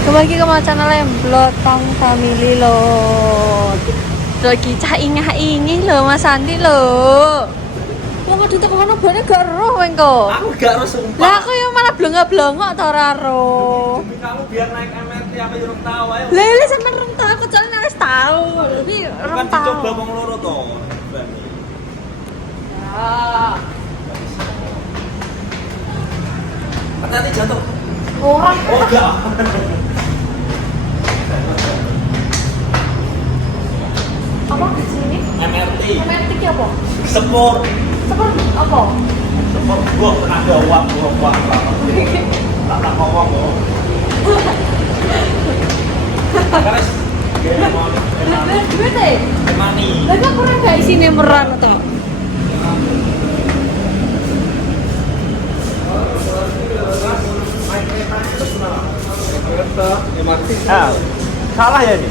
Kembali ke channel Blotong Family lo. Lagi cah ingah-ingih lo Mas Andi lo. Wong di tekono bane gak roh engko. Aku gak roh sumpah. Lah aku yang malah blengok-blengok ta ora roh. Kamu biar naik MRT aku yo rong tau ae. Lah iki sampean rong tau aku jane wis tau. Iki rong Kan tau. dicoba wong loro to. Ya. Hati-hati jatuh. Ora. Oh enggak. Apa di sini? MRT. MRT ki apa? Sepur. Seperti apa? Sepur gua ada uang gua. Tak tak ngomong kok. Terus Duit e? money. Lah kok kurang gak isine meran to? Ah, salah ya ini?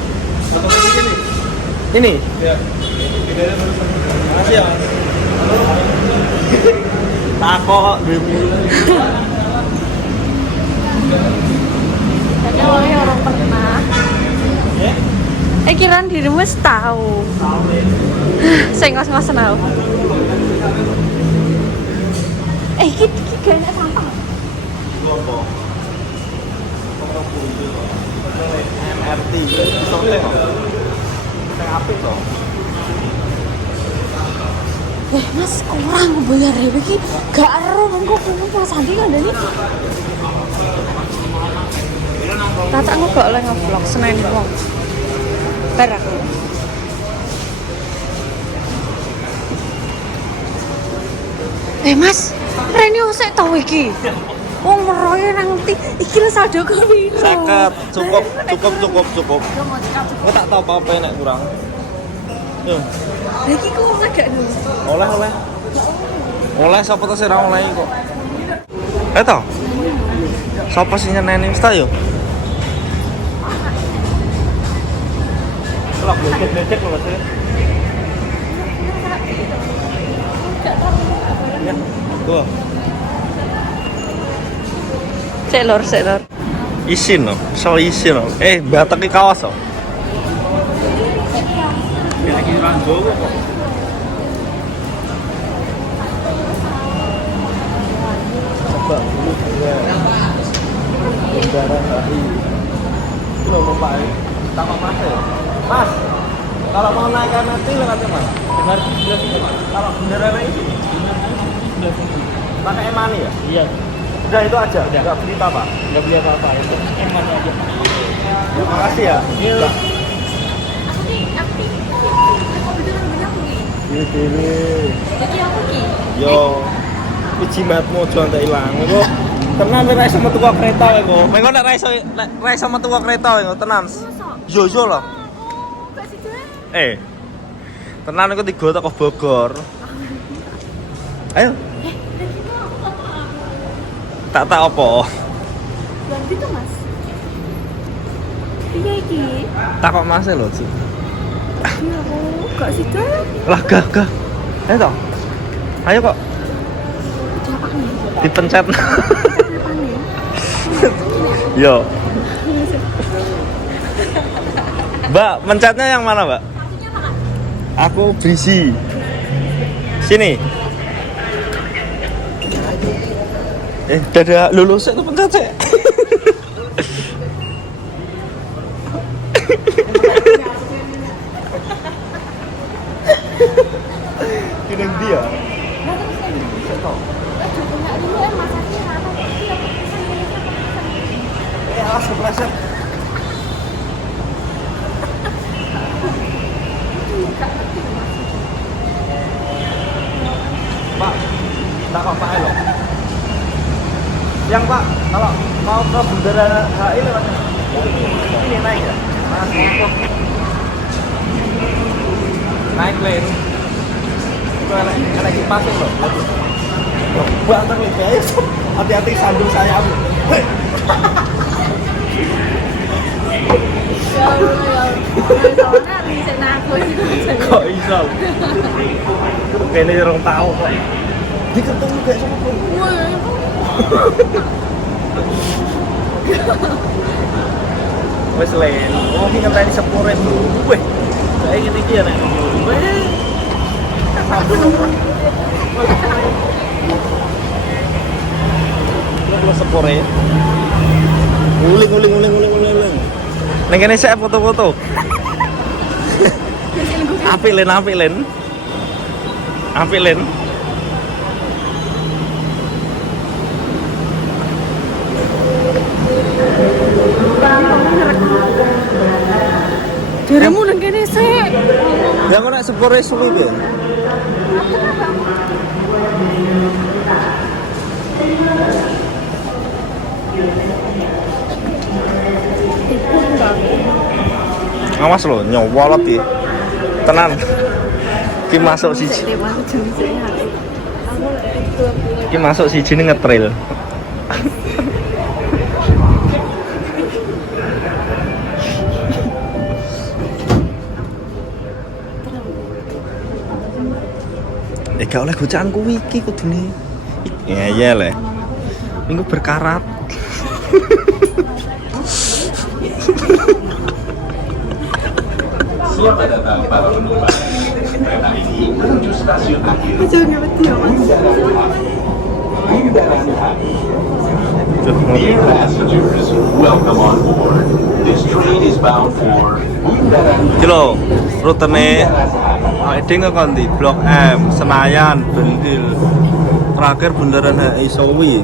Ini? Ya. Makasih ya, Mas. Takok dhewe. Jadi orangnya orang pernah. Ya. Kiraan dirimu wis tau. Sing ngos-ngosen aku. Iki gak enak sampah. Apa? MRT. Soalnya kok. Sing apik to. Mas kurang bayar dhewe iki gak ero engko Mas Andi kandhane. Tata aku gak oleh nge-vlog Senin wong. Bar aku. Mas, rene osek tau iki. Wong meroyo nang ngerti iki lho saldo ku piro. 50. Cukup. Aku tak tahu apa-apa nek kurang. Yo, Lah iki kok ora gak nang. oleh. Oleh sapa to sing ora oleh kok. To. Sapa sing nyeneni wis ta yo? Lah becek lho Mas. Ya, tuh. Sik lor. Isin no, so isin no. Batak ki kaos no. Lagi ranggo kok. Coba dulu ya. Kendaraan hari. Itu loh Pak. Sama Mas ya. Mas, kalau mau naik MRT lewatnya Mas. Dengar sebelah sini Mas. Kalau kendaraan ini sebelah sini. Pakai e-money ya? Iya. Udah itu aja, nggak beli apa-apa? Nggak beli apa-apa, itu e-money aja. Ya, makasih ya. Iya. Yo dhewe. Jadi aku ki. Yo. Jimatmu aja ndak ilang. Engko tenan nek ra iso metu kok kereta kowe kok. Mengko nek ra iso metu kok kereta kowe tenan. Yo lah. Oh, gak situ. Tenan iku tiga teko Bogor. Ayo. Tak apa? Ganti tuh Mas. Iya iki. Takok Mas lho, Ci. Iya aku gak situ. Lah gah. Ayo toh. Ayo kok Japak nih. dipencet. Depan nih. Yo. Mbak, mencetnya yang mana, Mbak? Aku berisi. Sini. Dadah lulus itu pencet sih. Kirim dia. Alas kepleset. Pak, tak apa loh. Yang Pak, kalau mau ke Bundaran HI lewat ini naik ya? Naik lane. Itu enak pasir loh. Banter nih guys. Hati-hati sandung saya. Hei. Kok iso? Kene orang tahu kok. Diketung kayak sama pun. Wes len, oh iki ngenteni 10.000. Weh. Kayak ngene iki ya nek. Weh. Lu sepore. Uling. Neng kene sik foto-foto. Apik len. Dirimu nang kene sik. Ya kok nek sepore suwi piye? Awas lo, nyowolot iki. Tenan. Ki masuk siji. Ki masuk siji ning ngetril. Gak oleh gocakan kuwi iki kudune. Iya le. Minggu berkarat. Selamat datang para penumpang. Kereta ini menuju stasiun akhir. Dear passengers, welcome on board. This train is bound for Kilo rutene Ide ngekondi Blok M, Senayan, Benhil. Terakhir Bundaran HI Sowi.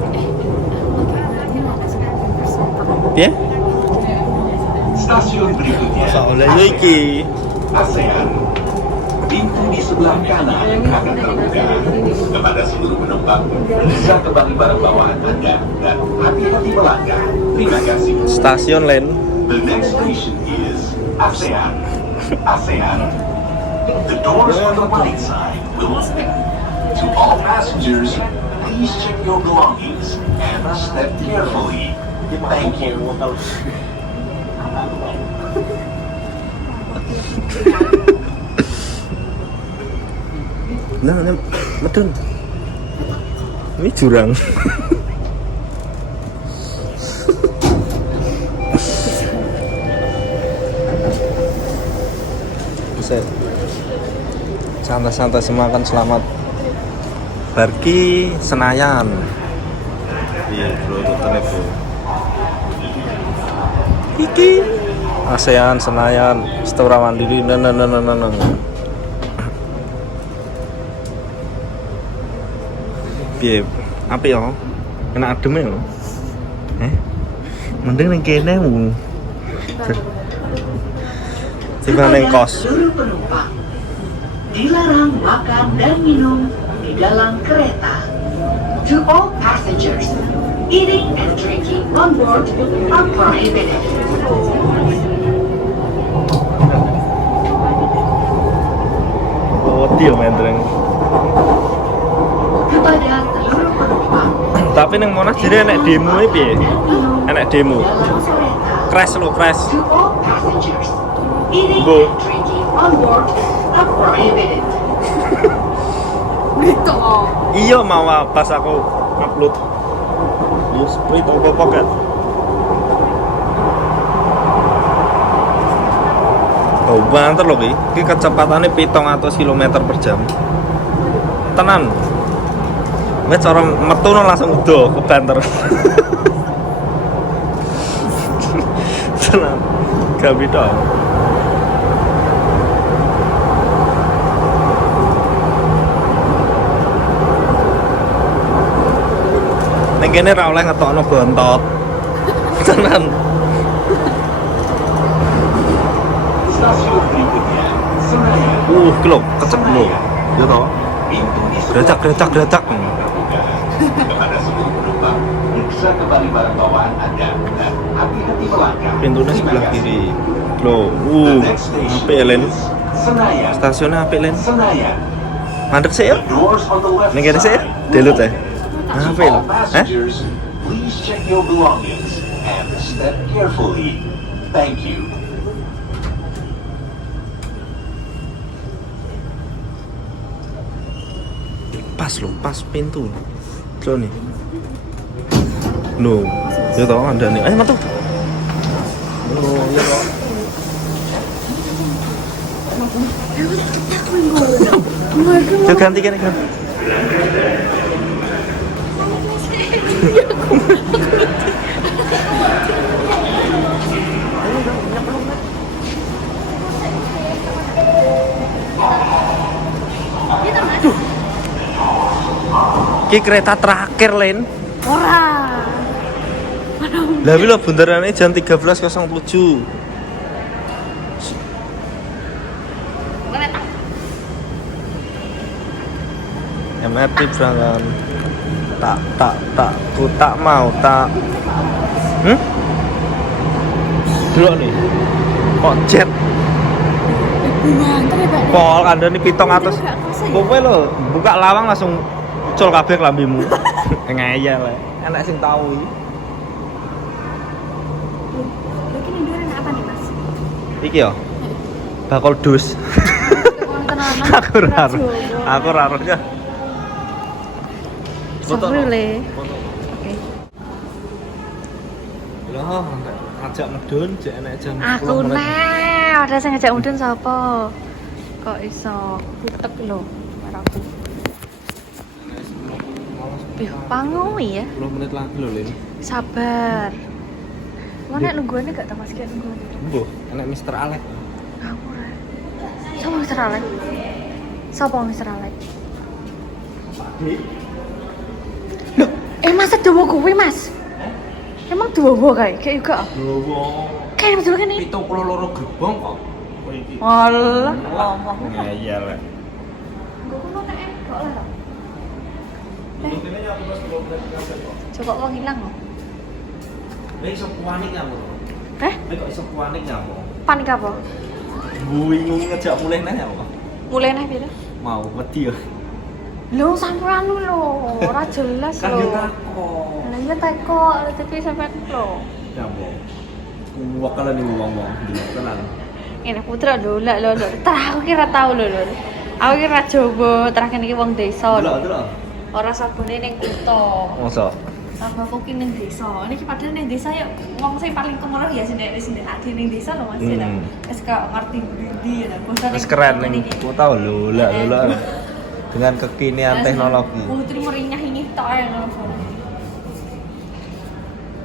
Ya? stasiun berikutnya. Soalnya iki ASEAN. Pintu di sebelah kanan akan terbuka. Kepada seluruh penumpang, bisa kembali barang bawaan Anda dan hati-hati melangkah. Terima kasih. stasiun Len. The next station is ASEAN. ASEAN. The doors on the right side will open. To all passengers, please check your belongings and step carefully. Thank you. Nah, betul. Ini jurang. Buset. Santai-santai semua kan selamat. Pergi Senayan. Iya, bro, rutenya bro. Iki ASEAN Senayan, Setora Mandiri, piye? Apik ya? Enak adem ya? Mending ning kene mu. Tiba ning kos. Seluruh penumpang dilarang makan dan minum di dalam kereta. To all passengers, eating and drinking on board are prohibited. Oh, dia mendreng. Kepada seluruh penumpang, Tapi ning Monas jere enek demo e piye? Enek demo. dalam kereta. Crash lo, crash. To all passengers, eating Bu. and drinking on board are prohibited. Gitu. Iya mau pas aku upload. Yo sprint apa pocket. Oh, banter lho ki. Ki kecepatannya 700 km per jam. Tenan. Wes cara metu langsung udah ke banter. Tenan. Gak beda. Ning kene ra oleh ngetokno bontot. Tenan. Stasiun berikutnya, Senayan. Kilo kecek lho. Ya toh. Pintu di sebelah Gretak. terbuka. Kepada seluruh penumpang, bisa kembali barang bawaan Anda dan hati-hati melangkah. Pintunya Terima sebelah kasih. kiri. Loh, The next station apik Len. is Senayan. Stasiunnya apik Len. Senayan. Mandek sih ya? The doors on the left Ning kene sih ya? side Delut will ya. open. Apik To lho. all passengers, please check your belongings and step carefully. Thank you. pas loh, pas pintu. Loh nih. Loh, ya toh ada nih. Ayo metu. Loh, ya toh. Coba ganti kan. Ki kereta terakhir, Len. Ora. Lah wi lho bundarane jam 13.07. Kereta. MRT berangkat. Ku tak mau. Delok nih. Kok jet? Nganter ya, Pak. Pol kandhane 700. Kowe lho buka lawang langsung ucul kabeh klambimu. Ngeyel le. Enak sing tau iki. Lagi ning dhuwur enak apa nih, Mas? Iki yo. Bakul dus. Aku ora ero ya. Foto. Sabrile. Foto. Oke. Loh, ngajak medun jek enek jam 10 Aku menit. nih, ada sing ngajak mudun sapa? Kok iso kutek lho karaku. Ih, pangui ya. 10 menit lagi lho, Lin. Sabar. Lo nek nungguane gak tak Mas Ki nungguane. Mbuh, enek Mr. Alek. Aku ora. Sopo Mr. Alek? Sopo Mr. Alek? Masa dawa kowe, Mas? Emang dawa kae? Kayak juga. Lowo. Kayak betul kan nih? 72 gerbong kok. Kowe iki. Alah, ngomong. Ngeyel le. Gue mau TM, kok lah. Coba kok hilang loh. Nek iso panik kamu. Nek kok iso panik kamu? Panik apa? Bingung ngejak mulih neh apa? Mulai nih pira? Mau wedi yo. Lo sampean lu lo, ora jelas Kan yo lo. takon. Lah iya teko, tapi sampean lo. Ya apa? Wakalan ning wong-wong dino tenan. Ini putra lo, lah lo. Terus aku kira tahu lo. Aku kira coba terakhir ini wong desa. Delok. Ora sabune ning kutha. Mosok. Tambah kok ning desa. Ini padahal ning desa ya wong sing paling kemurah ya sing ade ning desa lho Mas ya. Wis gak ngerti ndi ya. Wis keren ning kota lho, lah. Dengan kekinian teknologi. Putri merinyah ini tok ae ngono.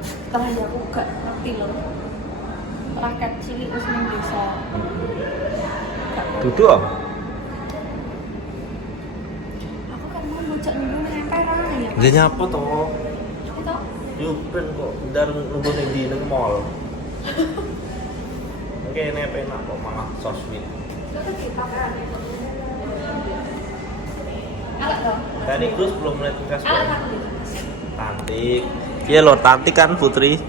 Setelah ya aku gak ngerti lho. Rakyat cilik wis ning desa. Duduk. Aku kan mau bocah nunggu ning emperan ya. Dia nyapa to? Kita Yo ben kok ndar nunggu ning ndi ning mall. Oke, ini penak kok malah sosmed. Alak dong. Tadi Gus belum mulai tugas. Alak. Tantik. Iya lho, Tantik kan Putri.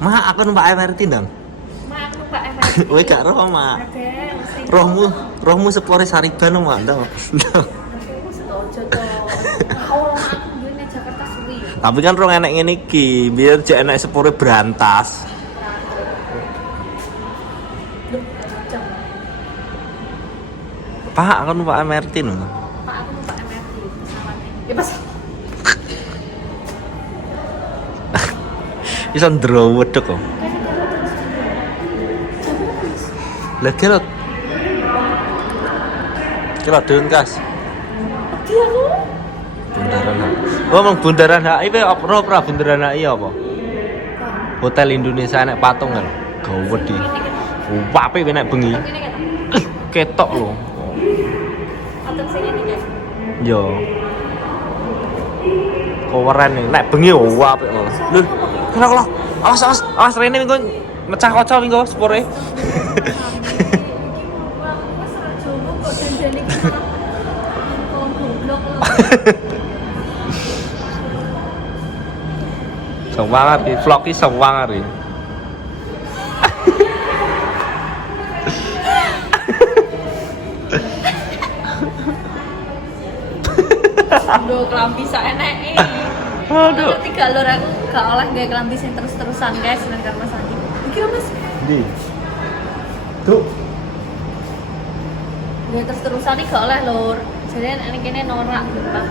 Ma, aku numpak MRT ndang. Ma aku numpak MRT. Kowe gak roh, Ma. Ada mesti. Rohmu sepore Sariban, Ma. Ndang. Aku setuju to. Orang aku duwe Jakarta suwi. Tapi kan rong enek ngene iki, biar jek enek sepore berantas. Pak, aku numpak MRT no. Pak aku numpak MRT pesawatnya. Ya pas. Iso ndro wedhek kok. Lah kelot. Kelot dhewe kas. Dia lu. Bundaran HI. Oh, emang Bundaran HI apa Bundaran HI apa? Hotel Indonesia nek patung kan. Gawedi. Wape nek bengi. Ini kan. Ketok lho. Atau sing ini kan. Yo. Koweren nih, nek bengi apik malah. Lho, kira-kira. Awas rene minggu mecah kaca minggu spore. Semangat di vlog ini semangat nih. Aduh, kelambi saeneke. Aduh. Tiga lur aku gak oleh gawe kelambi sing terus-terusan guys nang kamar Sandi. Iki lho Mas. Di. Tuh. Gawe terus-terusan iki gak oleh lur. Jadi anak ini norak Pak.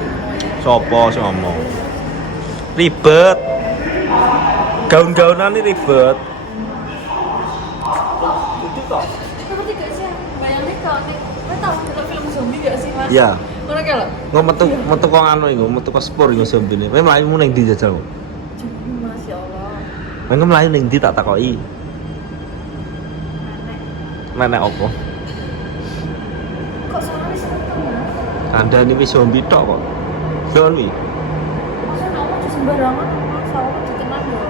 Sopo sing ngomong? Ribet. Gaun-gaunan ini ribet. Itu toh. Tapi gak sih, bayangin kalau nih, tahu kita film zombie gak sih Mas? Iya. Ngono kae lho. Nggak metu kok anu iku, metu kok spur iku zombie ne. Kowe mlayu ning ndi jajal? Jadi Mas ya Allah. Kowe mlayu ning ndi tak takoki. Nenek. Nenek opo? Kok suaranya serem? Anda ini wis zombie tok kok. Don wi. Masa ngomong di sembarangan Mas, aku ditenang ya.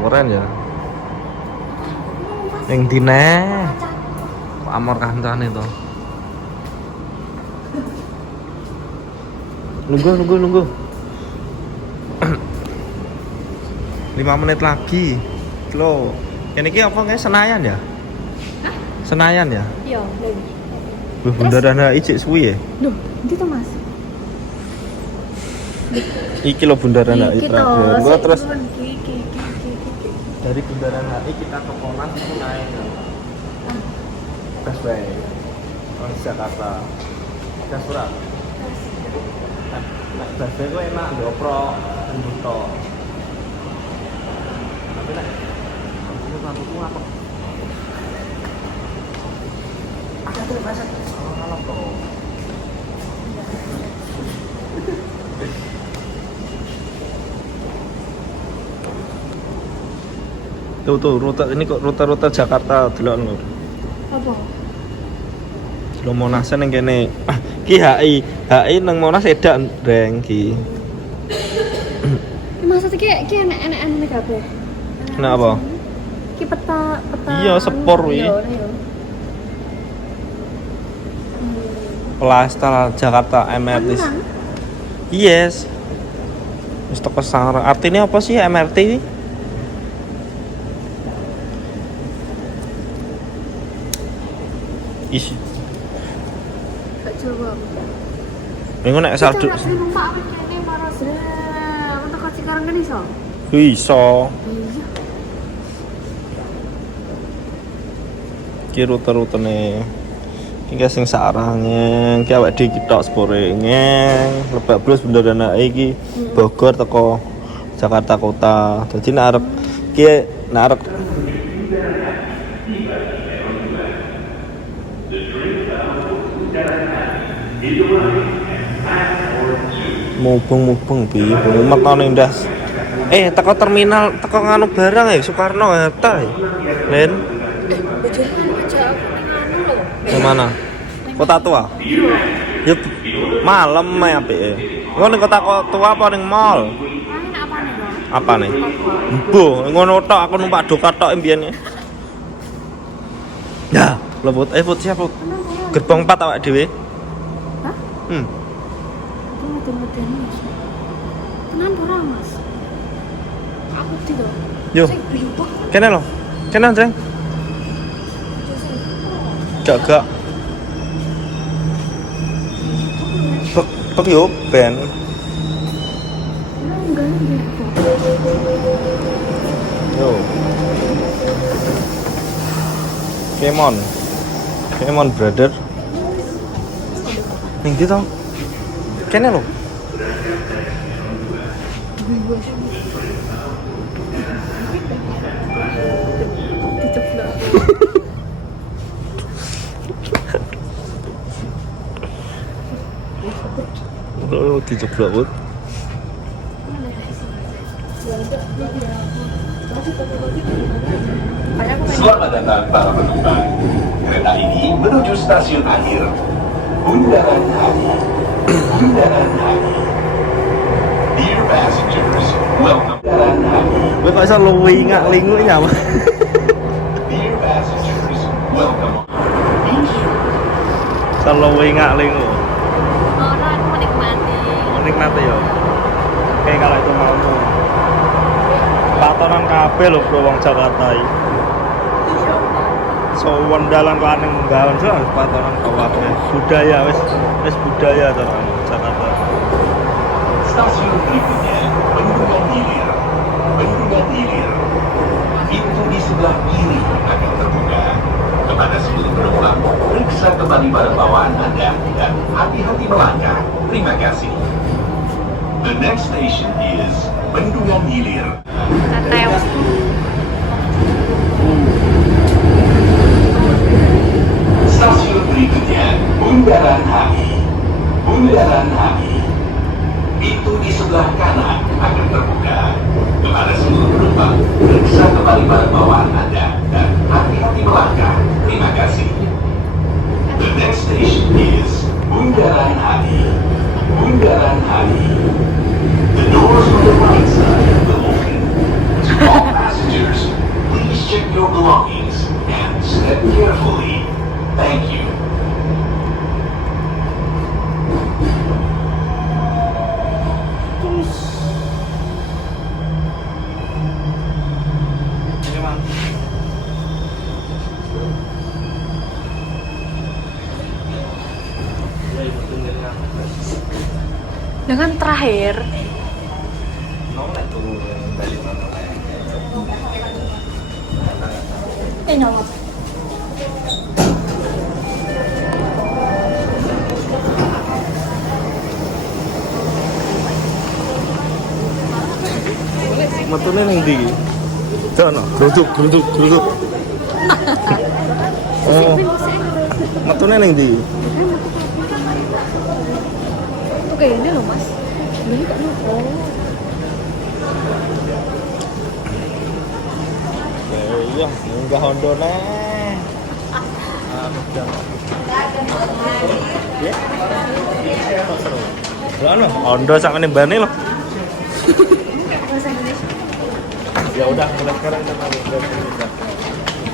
Keren ya. Ning ndi neh? Kok amor kancane to. Nunggu. 5 menit lagi. Loh. Ini ki apa kayak Senayan ya? Hah? Senayan ya? Iya, lagi. Loh, Bundaran HI cek suwi ya? Duh, itu tuh Mas. Iki lo Bundaran HI Iki terakhir. Gua terus Iki. dari Bundaran HI kita ke Monas itu naik busway Transjakarta. Ada surat. Nah, busway itu enak dioprok, buto. Tapi nek ini rambutmu apa? Ada tuh masa kalau kok. Tuh rute ini kok rute Jakarta delok lho. Apa? Lo Monas nang kene. Ki HI nang Monas edak reng ki. Maksudnya ki enak-enak anu kabeh. Kenapa? Ki peta. Iya, sepur wi. Plastal Jakarta MRT. Yes. Wis teko Sangrang. Artinya apa sih MRT iki? Isi. Gak jawab. Minggu nek saldo. Kita numpak apa kene maros. Untuk kok sekarang kan iso? Iso. Iya. Ki rute-rutene. Iki sing sarange, ki awake dhewe tok sepure ngeng, Lebak Bulus Bundaran HI iki Bogor teko Jakarta Kota. Dadi nek arep mubeng pi, mumet ana ndas. Teko terminal, teko nganu barang Soekarno Hatta. Len. Bojone aja aku ning anu lho. Gimana? Kota Tua? Ya malam apike. Engko ning Kota Tua apa ning mall? Apa nih? Mbuh, ngono tok aku numpak doka tok mbiyen. Ya, lebut put siap put. Gerbong 4 awak dhewe. Hah? Meten-meten Mas. Tenan ora Mas? Aku tido. Yo. Sing blimbok. Kene lho. Kene Jreng. Gak. Tok yo ben. Yo. Kemon brother. Ning ndi to? Kene lho. Oh, diceblok Bud. Selamat datang para penumpang. Kereta ini menuju stasiun akhir Bundaran HI. Dear passengers, welcome. Bundaran HI. Kowe kok iso luwi ngak-lingu ya, Mas? Dear passengers, welcome. Thank you. Iso luwi ngak-lingu. Ora aku menikmati. Nikmati ya. Oke kalau itu mau patonan kabeh lho bro wong Jakarta iki. Sowan dalan kok ning nggaon so patonan kabeh. Budaya wis budaya to Jakarta. Stasiun berikutnya Bendungan Hilir. Pintu di sebelah kiri akan terbuka. Kepada seluruh penumpang, periksa kembali barang bawaan Anda dan hati-hati melangkah. Terima kasih. The next station is Bendungan Hilir. Tetew. Stasiun berikutnya, Bundaran HI. Bundaran HI. Pintu di sebelah kanan akan terbuka. Kepada seluruh penumpang, periksa kembali barang bawaan Anda dan hati-hati melangkah. Terima kasih. The next station is Bundaran HI. Bundaran HI. The doors on the right side will open. To all passengers, please check your belongings and step carefully. Thank you. Dengan terakhir metune ning ndi? Jono, geruduk. Oh. Metune ning ndi? Oke, ini loh mas. Ini kok oh. Iya, munggah Hondo neh. Ya. Lah Hondo sakmene mbane lho. Ya udah, mulai sekarang kita belajar Indonesia.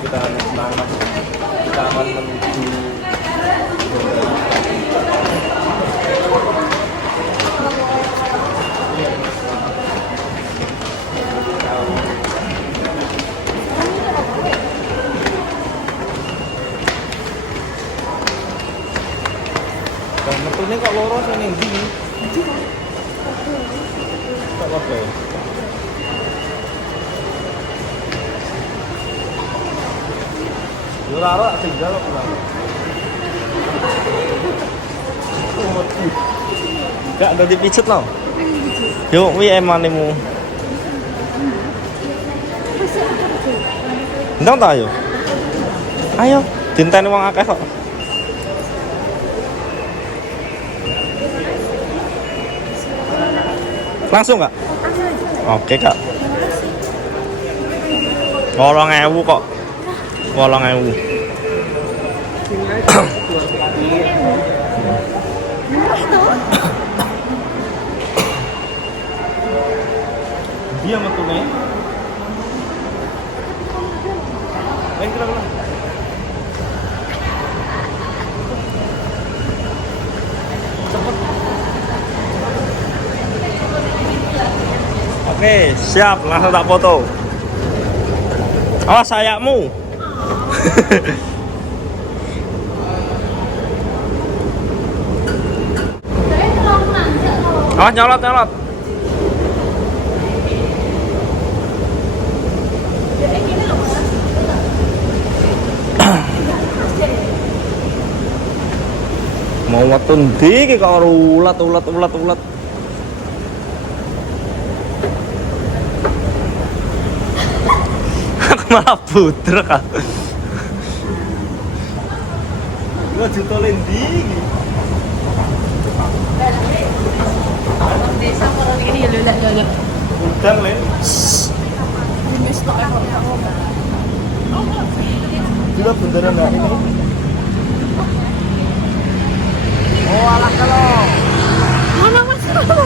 Kita semangat. Kita akan menuju dan metune kok loro sing ning ndi? Kok oke. Yo ora tinggal kok ora. Gak ada dipijet loh. Yo kuwi emanemu. Ndang ta ayo. Ayo, dinteni wong akeh kok. Langsung Kak? Oke Kak. 8.000 kok. 8.000. Dia metune. Main kira. Oke, siap, langsung tak foto. Awas sayapmu. Awas nyolot. Mau metu ndi iki kok ulat. Aku malah budrek ah. Gua jutolin ndi iki. Desa orang ini ya lelak. Udan Len. Ini stok Juga beneran enggak ini? Oh, alah kalau. Mana mas?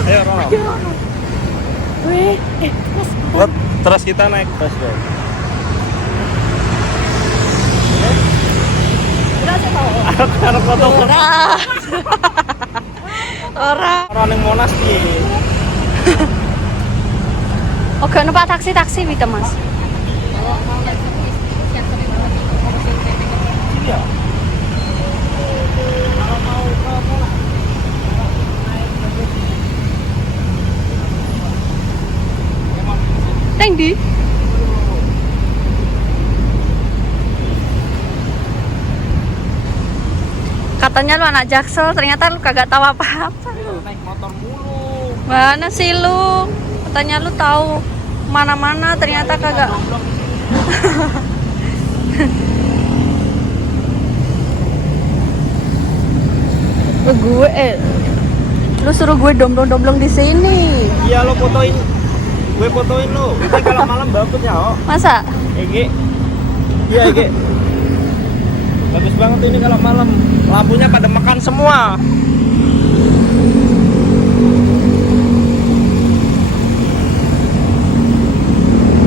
Ayo Rono. Weh, mas. Terus kita naik bus deh. Arep foto Orang yang Monas piye? Oke, numpak taksi bisa mas. Iya. Teng di? Katanya lu anak Jaksel, ternyata lu kagak tahu apa-apa. Naik motor mulu. Mana sih lu? Katanya lu tahu mana-mana, ternyata kagak. Lu suruh gue domblong-domblong di sini. Iya lo fotoin. Gue fotoin lo. Ini kalau malam bagus ya, oh. Masa? Ege. Iya, Ege. Bagus banget ini kalau malam. Lampunya pada makan semua.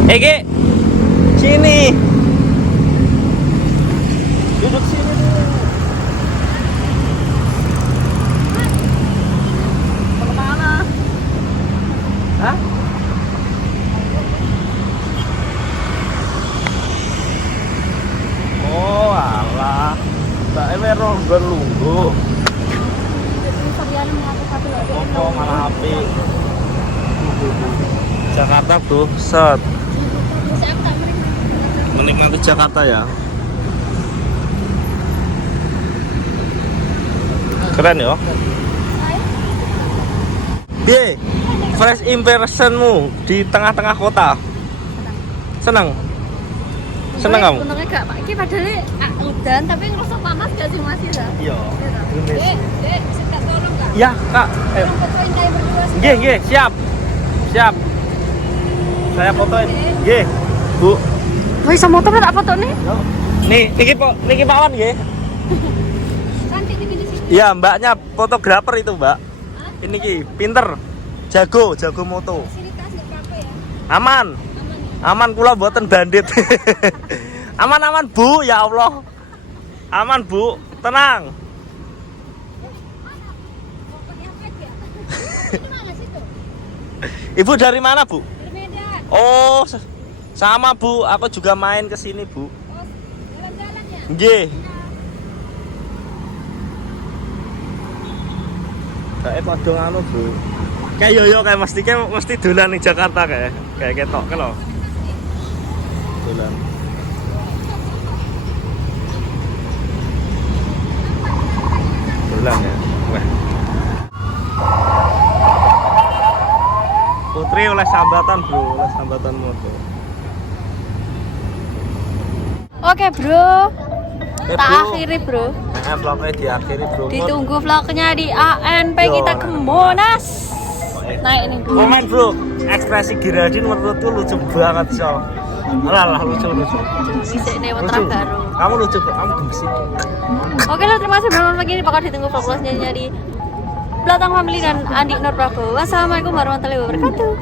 Ege. Sini. Duduk sini dulu. Mau kemana? Hah? Oh alah, mbak Ewe ronggon lunggu. Oh malah api. Jakarta bro, set. Menikmati Jakarta ya. Keren ya. Ye, fresh impressionmu di tengah-tengah kota. Senang? Seneng kamu? Untungnya gak, Pak. Ini padahal udan, tapi ngerasa panas gak sih Mas Ira? Iya. Dek, bisa tolong gak? Ya, Kak. Ayo. Tolong fotoin kayak berdua sih. Nggih, siap. Siap. Saya fotoin. Nggih, Bu. Wih, sama motor tak foto nih? Nih, niki Pak Wan nggih. Cantik di sini. Iya, Mbaknya fotografer itu, Mbak. Ini ki pinter. Jago moto. Sini tas gak apa-apa ya? Aman. Aman kula mboten bandit. Aman Bu, ya Allah. Aman Bu, tenang. Ibu dari mana Bu? Dari Medan. Oh, sama Bu, aku juga main ke sini Bu. Oh, jalan-jalan ya? Nggih. Kayak padha ngono Bu. Kayak yo kayak mesti dolan ning Jakarta kayak ketok ke lho. Dolan. Dolan ya. Wah. Putri oleh sambatan bro, oleh sambatan motor. Oke bro, tak akhiri bro. Vlognya diakhiri bro. Ditunggu vlognya di ANP kita ke Monas. Naik nih bro. Komen bro, ekspresi Giradin menurutku lucu banget so. Alah lucu. Bisa netra baru. Kamu lucu, kamu gemes. Oke lah, terima kasih banget begini. Bakal ditunggu vlog-vlognya di Blatang Family dan Andi Nur Prabowo. Wassalamualaikum warahmatullahi wabarakatuh.